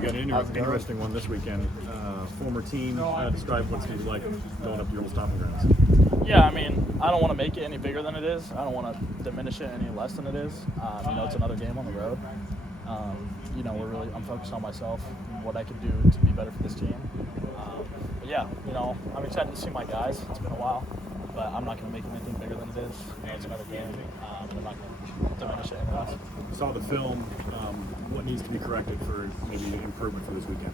You got an interesting one this weekend. Former team, describe what's going to be like going up to your old stomping grounds. Yeah, I mean, I don't want to make it any bigger than it is. I don't want to diminish it any less than it is. It's another game on the road. I'm focused on myself and what I can do to be better for this team. I'm excited to see my guys. It's been a while, but I'm not going to make it anything bigger than it is. It's another game. I'm not going to diminish it any less. Saw the film. What needs to be corrected for maybe improvement for this weekend?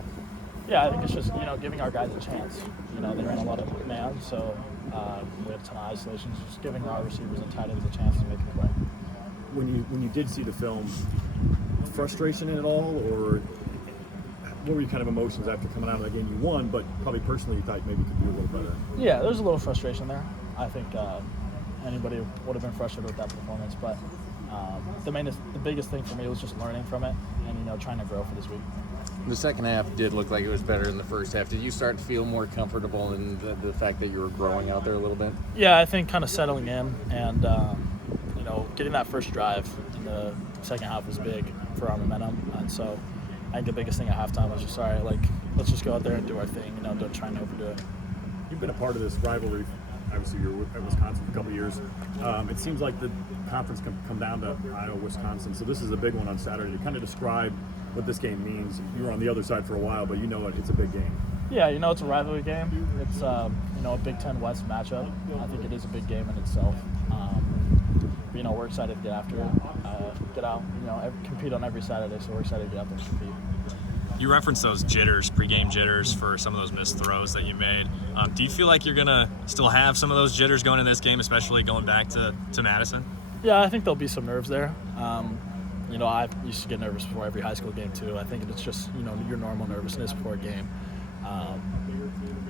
Yeah, I think it's just, giving our guys a chance. They ran a lot of man, so we had a ton of isolations. Just giving our receivers and tight ends a chance to make a play. When you did see the film, frustration in it all, or what were your kind of emotions after coming out of the game? You won, but probably personally you thought maybe you could do a little better. Yeah, there's a little frustration there. I think anybody would have been frustrated with that performance, but the biggest thing for me was just learning from it and trying to grow for this week. The second half did look like it was better than the first half. Did you start to feel more comfortable in the fact that you were growing out there a little bit? Yeah, I think kind of settling in and getting that first drive in the second half was big for our momentum, and so I think the biggest thing at halftime was just, all right, let's just go out there and do our thing, don't try and overdo it. You've been a part of this rivalry. Obviously, you're at Wisconsin for a couple of years. It seems like the conference can come down to Iowa, Wisconsin, so this is a big one on Saturday. To kind of describe what this game means. You were on the other side for a while, but it's a big game. Yeah, it's a rivalry game. It's a Big Ten West matchup. I think it is a big game in itself. We're excited to get after it, get out, compete on every Saturday, so we're excited to get out there and compete. You referenced those pregame jitters for some of those missed throws that you made. Do you feel like you're going to still have some of those jitters going in this game, especially going back to Madison? Yeah, I think there'll be some nerves there. I used to get nervous before every high school game too. I think it's just, your normal nervousness before a game.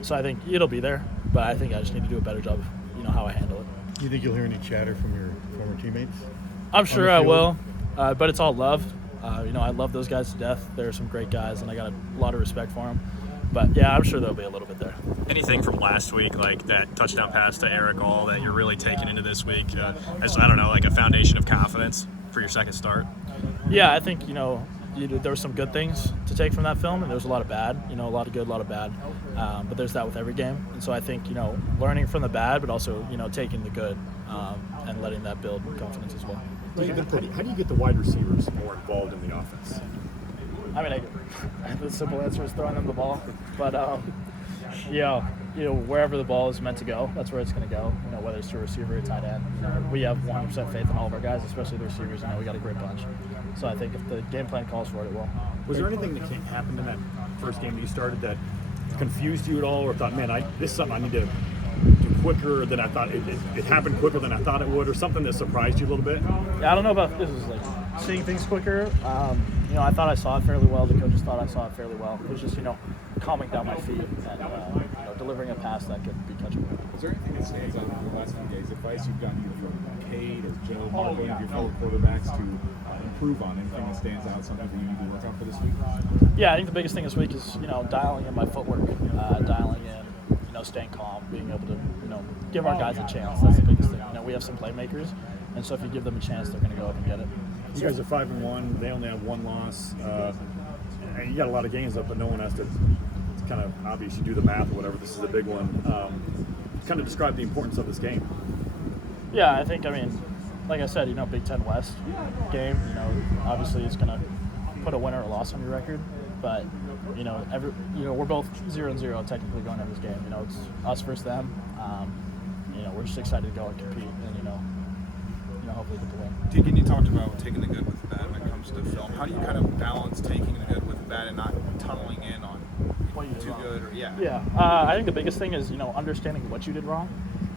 So I think it'll be there, but I think I just need to do a better job of, how I handle it. Do you think you'll hear any chatter from your former teammates? I'm sure I will, but it's all love. I love those guys to death. They're some great guys, and I got a lot of respect for them. But, yeah, I'm sure there'll be a little bit there. Anything from last week, like that touchdown pass to Eric All that you're really taking into this week as, I don't know, like a foundation of confidence for your second start? Yeah, I think, there were some good things to take from that film, and there was a lot of bad, a lot of good, a lot of bad. But there's that with every game. And so I think, learning from the bad, but also, taking the good and letting that build confidence as well. How do you get the wide receivers more involved in the offense? I mean, the simple answer is throwing them the ball. But, wherever the ball is meant to go, that's where it's going to go, whether it's to a receiver or tight end. We have 100% faith in all of our guys, especially the receivers. We got a great bunch. So I think if the game plan calls for it, it will. Was there anything that happened in that first game that you started that confused you at all, or thought, man, this is something I need to do quicker than I thought? It happened quicker than I thought it would, or something that surprised you a little bit? Yeah, I don't know about this is like seeing things quicker. I thought I saw it fairly well. The coaches thought I saw it fairly well. It was just, calming down my feet and delivering a pass that could be catchable. Is there anything that stands out in the last few days? Advice you've gotten either from Cade or Joe, Mark, any of your fellow quarterbacks to improve on? Anything that stands out, something that you need to work on for this week? Yeah, I think the biggest thing this week is, dialing in my footwork, dialing in, staying calm, being able to, give our guys a chance. That's the biggest thing. We have some playmakers, and so if you give them a chance, they're going to go up and get it. You guys are 5-1. They only have one loss. And you got a lot of games up, but no one has to. It's kind of obvious. You do the math or whatever. This is a big one. Kind of describe the importance of this game. Yeah, I think, like I said, Big Ten West game, obviously it's going to put a win or a loss on your record, but we're both 0-0 technically going into this game. It's us versus them. We're just excited to go and compete, and hopefully get the win. Deacon, you talked about taking the good with the bad when it comes to film. How do you kind of balance taking the good with the bad and not tunneling in on too good or I think the biggest thing is understanding what you did wrong,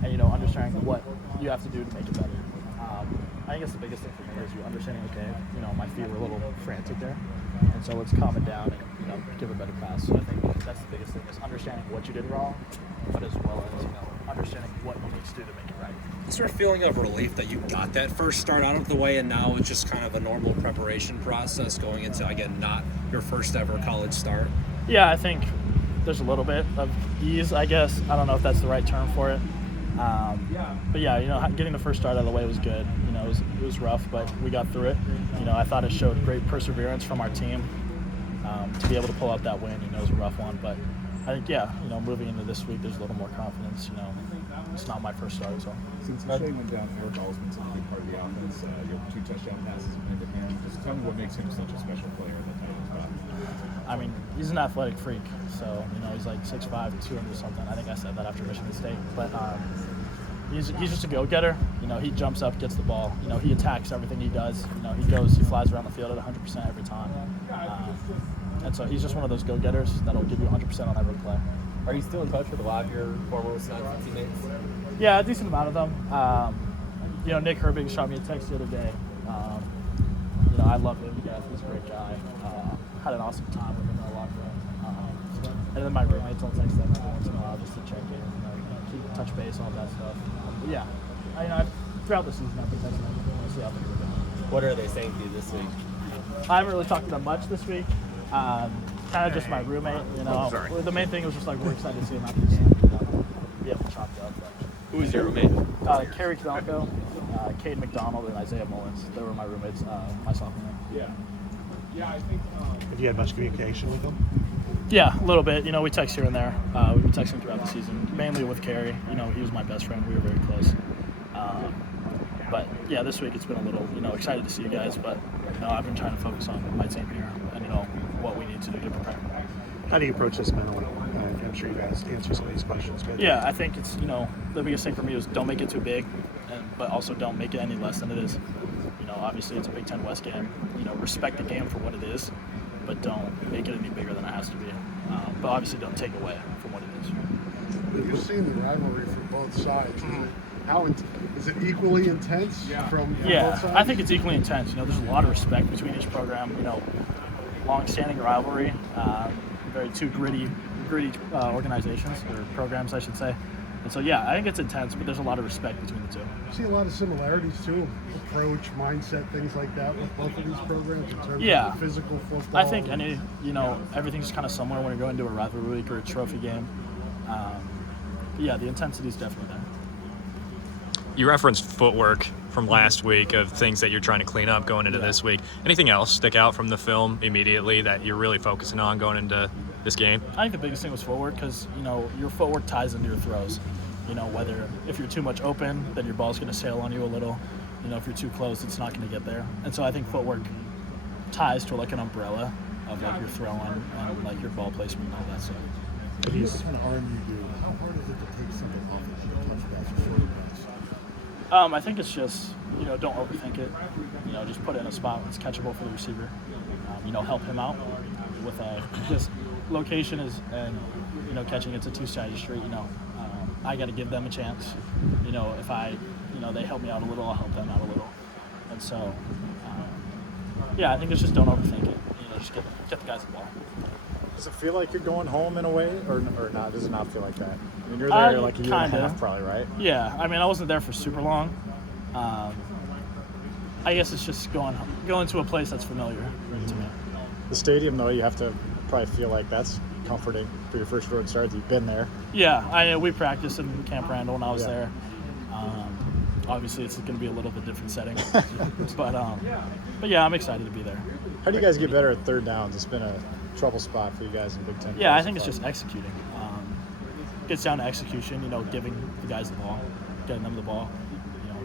and understanding what you have to do to make it better. I think it's the biggest thing for me is you understanding, okay, my feet were a little frantic there, and so let's calm it down and give a better pass. So I think that's the biggest thing is understanding what you did wrong, but as well as understanding what you need to do to make it right. Is there a feeling of relief that you got that first start out of the way, and now it's just kind of a normal preparation process going into, again, not your first ever college start? Yeah, I think there's a little bit of ease, I guess. I don't know if that's the right term for it. But yeah, getting the first start out of the way was good. It was rough, but we got through it. I thought it showed great perseverance from our team. to be able to pull out that win. It was a rough one, but I think, moving into this week, there's a little more confidence. It's not my first start, so. Since Shea went down, Eric Allsman's been a big part of the offense. You have 2 touchdown passes into him. Just tell me what makes him such a special player in the tight end spot. I mean, he's an athletic freak, so, he's like 6'5", 200 something. I think I said that after Michigan State. But he's just a go-getter. He jumps up, gets the ball. He attacks everything he does. He flies around the field at 100% every time. And so he's just one of those go-getters that'll give you 100% on every play. Are you still in touch with a lot of your former Wisconsin teammates? Yeah, a decent amount of them. Nick Herbig shot me a text the other day. I love him. Yeah, he's a great guy. Had an awesome time with him in the locker room. And then my roommates, I'll text them every once in a while just to check in, keep touch base, all that stuff. But yeah, throughout the season, I've been texting them. We'll see how things are going. What are they saying to you this week? I haven't really talked to them much this week. Kind of just my roommate, The main thing was just like we're excited to see him after the game, be able to chop it up. Who is your roommate? Kerry Knalko, Cade McDonald, and Isaiah Mullins. They were my roommates my sophomore year. Yeah, I think. Have you had much communication with them? Yeah, a little bit. We text here and there. We've been texting throughout the season, mainly with Kerry. He was my best friend. We were very close. But yeah, this week it's been a little, excited to see you guys. But I've been trying to focus on my team here and what we need to do to prepare. How do you approach this mentally? I'm sure you guys answer some of these questions. But yeah, I think it's the biggest thing for me is don't make it too big, but also don't make it any less than it is. Obviously it's a Big Ten West game. Respect the game for what it is, but don't make it any bigger than it has to be. But obviously don't take away from what it is. You're seeing the rivalry from both sides. Is it equally intense from both sides? I think it's equally intense. There's a lot of respect between each program. Long-standing rivalry. Very two gritty organizations or programs, I should say. And so, I think it's intense, but there's a lot of respect between the two. I see a lot of similarities too, approach, mindset, things like that with both of these programs in terms of the physical football. I think everything's kind of similar when you're going to a rivalry week or a trophy game. The intensity is definitely there. You referenced footwork from last week of things that you're trying to clean up going into this week. Anything else stick out from the film immediately that you're really focusing on going into this game? I think the biggest thing was footwork because, your footwork ties into your throws. Whether if you're too much open, then your ball's going to sail on you a little. If you're too close, it's not going to get there. And so I think footwork ties to like an umbrella of like your throwing and like your ball placement and all that stuff. What kind of arm you do? How hard is it to take something off the touchbacks or quarterbacks? I think it's just, don't overthink it. Just put it in a spot that's catchable for the receiver. Help him out with just location and catching. It's a two-sided street. I got to give them a chance. If they help me out a little, I'll help them out a little. And so, I think it's just don't overthink it. Just get the guys the ball. Does it feel like you're going home in a way, or not? Does it not feel like that? I mean, you're there like a year and a half, probably, right? Yeah, I wasn't there for super long. I guess it's just going to a place that's familiar to me. The stadium, though, you have to probably feel like that's comforting for your first road start. You've been there. Yeah, we practiced in Camp Randall when I was there. Obviously, it's going to be a little bit different setting, but I'm excited to be there. How do you guys get better at third downs? It's been a trouble spot for you guys in Big Ten. Yeah, I think it's just executing. Gets down to execution. giving the guys the ball, getting them the ball,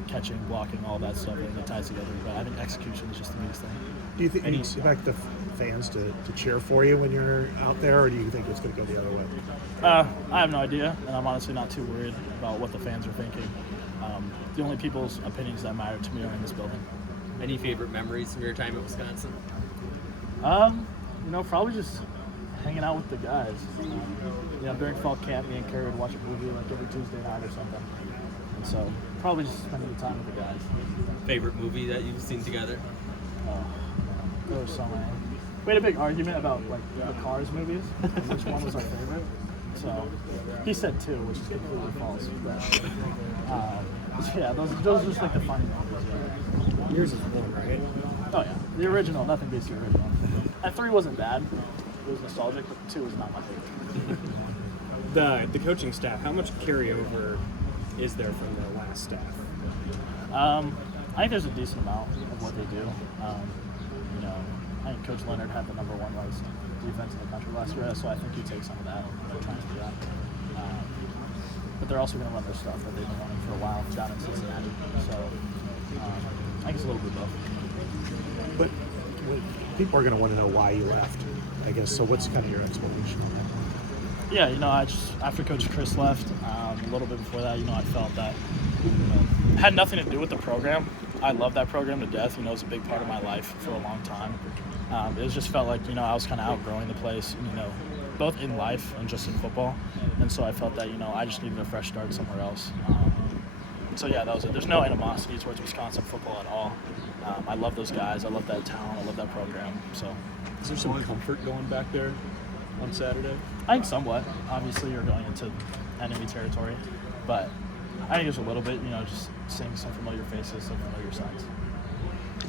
catching, blocking, all that stuff. It ties together. But I think execution is just the biggest thing. Do you think you expect the fans to cheer for you when you're out there, or do you think it's going to go the other way? I have no idea, and I'm honestly not too worried about what the fans are thinking. The only people's opinions that matter to me are in this building. Any favorite memories from your time at Wisconsin? Probably just hanging out with the guys. During fall camp, me and Kerry would watch a movie like every Tuesday night or something. And so probably just spending the time with the guys. Favorite movie that you've seen together? There were so many. We had a big argument about like the Cars movies, and which one was our favorite. So he said 2, which is completely false. But, those are just like the funny movies. Yeah. Yours is 1, right? Oh yeah, the original. Nothing beats the original. And 3 wasn't bad. It was nostalgic, but 2 was not my favorite. The coaching staff, how much carryover is there from the last staff? I think there's a decent amount of what they do. I think Coach Leonard had the number 1 most defense in the country last year, so I think you take some of that. They're trying to do that. But they're also going to run their stuff that they've been running for a while down in Cincinnati. So I think it's a little bit both. But people are going to want to know why you left, I guess. So what's kind of your explanation on that? Yeah, after Coach Chris left, a little bit before that, I felt that it had nothing to do with the program. I love that program to death. It was a big part of my life for a long time. It just felt like, I was kind of outgrowing the place, both in life and just in football. And so I felt that, I just needed a fresh start somewhere else. So yeah, that was it. There's no animosity towards Wisconsin football at all. I love those guys. I love that town. I love that program. So, Is there some comfort going back there on Saturday? I think somewhat. Obviously, you're going into enemy territory, but I think there's a little bit. Just seeing some familiar faces, some familiar sights.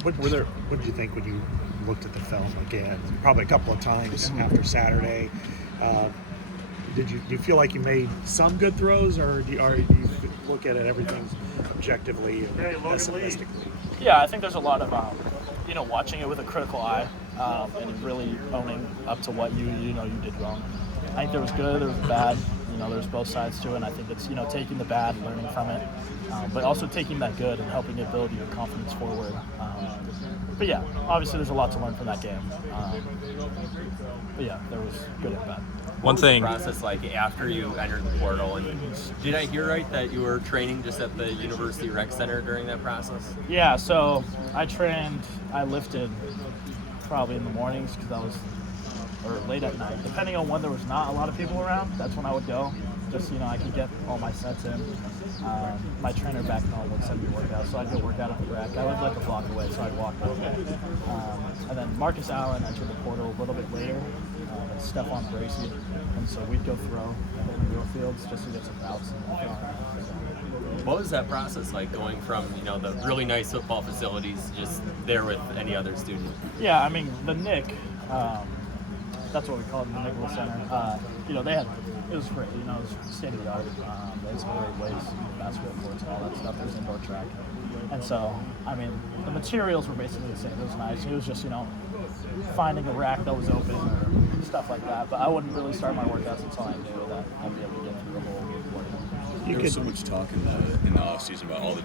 What did you think when you looked at the film again? Probably a couple of times after Saturday. Do you feel like you made some good throws, or do you look at it everything objectively and pessimistically? Yeah, I think there's a lot of watching it with a critical eye and really owning up to what you did wrong. I think there was good, there was bad. There's both sides to it, and I think it's taking the bad, learning from it, but also taking that good and helping it build your confidence forward. But yeah, obviously there's a lot to learn from that game. But yeah, there was good and bad. What was the process like after you entered the portal? And did I hear right that you were training just at the University Rec Center during that process? Yeah, so I lifted probably in the mornings or late at night, depending on when there was not a lot of people around. That's when I would go. Just I could get all my sets in. My trainer back home would send me workouts, so I'd go work out at the rec. I lived like a block away, so I'd walk over. And then Marcus Allen entered the portal a little bit later, and Stephon Bracey, and so we'd go throw in the real fields just to get some routes. What was that process like, going from the really nice football facilities just there with any other student? Yeah, the Nick. That's what we call it, the Nicholas Center. It was great. It was state of the art. They had some great ways, basketball courts and all that stuff. There's indoor track, and so the materials were basically the same. It was nice. It was just finding a rack that was open or stuff like that. But I wouldn't really start my workouts until I knew that I'd be able to get through the whole workout. There was so much talk in the off season about all the